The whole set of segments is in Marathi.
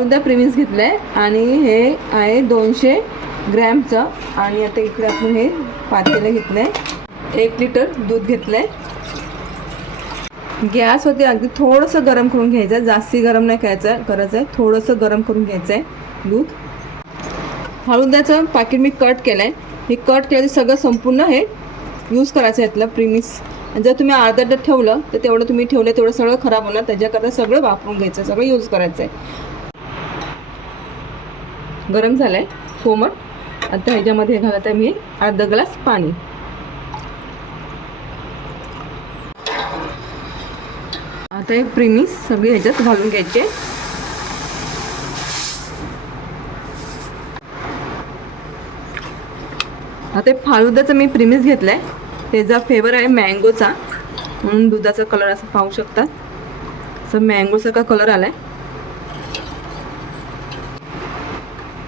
फालुदा प्रेमिस घेतलं आहे आणि हे आहे दोनशे ग्रॅमचं. आणि आता इकडे आपण हे पातेलं घेतलं आहे एक लिटर दूध घेतलं आहे गॅसवरती अगदी थोडंसं गरम करून घ्यायचं आहे जास्ती गरम नाही करायचं करायचं आहे थोडंसं गरम करून घ्यायचं आहे दूध. हळूद्याचं पाकिट मी कट केलं आहे हे कट केलं सगळं संपूर्ण हे यूज करायचं आहे यातलं प्रिमिस जर तुम्ही अर्धा ठेवलं तर तेवढं तुम्ही ठेवलं तेवढं सगळं खराब होणार. त्याच्याकरता सगळं वापरून घ्यायचं सगळं यूज करायचं आहे गरम झालं आहे कोमट. आता ह्याच्यामध्ये घालत आहे मी अर्धा ग्लास पाणी. आता हे प्रिमिस सगळे ह्याच्यात घालून घ्यायचे. आता हे फालुद्याचं मी प्रिमिस घेतलं आहे त्याचा फ्लेवर आहे मँगोचा म्हणून दुधाचा कलर असं पाहू शकतात असं मँगोसारखा कलर आला आहे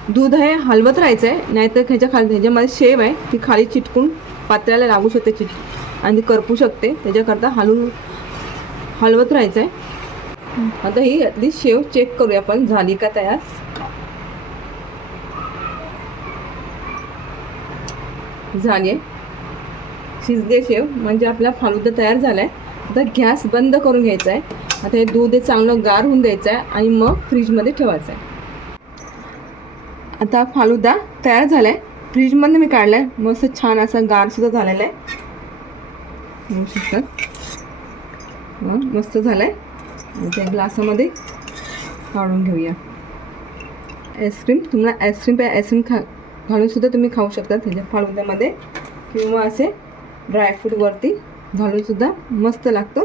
दूध हे हलवत राहायचं आहे नाहीतर ह्याच्या खाली ह्याच्यामध्ये शेव आहे ती खाली चिटकून पात्र्याला लागू शकते चिट आणि ती करपू शकते त्याच्याकरता हलवून हलवत राहायचं आहे आता ही यातली शेव चेक करूया आपण झाली का तयार? झाली आहे. शिजले शेव म्हणजे आपला फालुदा तयार झाला आहे आता गॅस बंद करून घ्यायचा आहे आता हे दूध हे चांगलं गार होऊन द्यायचं आहे आणि मग फ्रीजमध्ये ठेवायचं आहे आता फालुदा तयार झाला आहे फ्रीजमधनं मी काढला आहे मस्त छान असा गारसुद्धा झालेला आहे. बघू शकतात मस्त झालं आहे त्या ग्लासामध्ये काढून घेऊया. आईस्क्रीम तुम्हाला आईस्क्रीम पे आईस्क्रीम खा घालूनसुद्धा तुम्ही खाऊ शकता त्याच्या फाळुद्यामध्ये किंवा असे ड्रायफ्रूटवरती घालूनसुद्धा मस्त लागतं.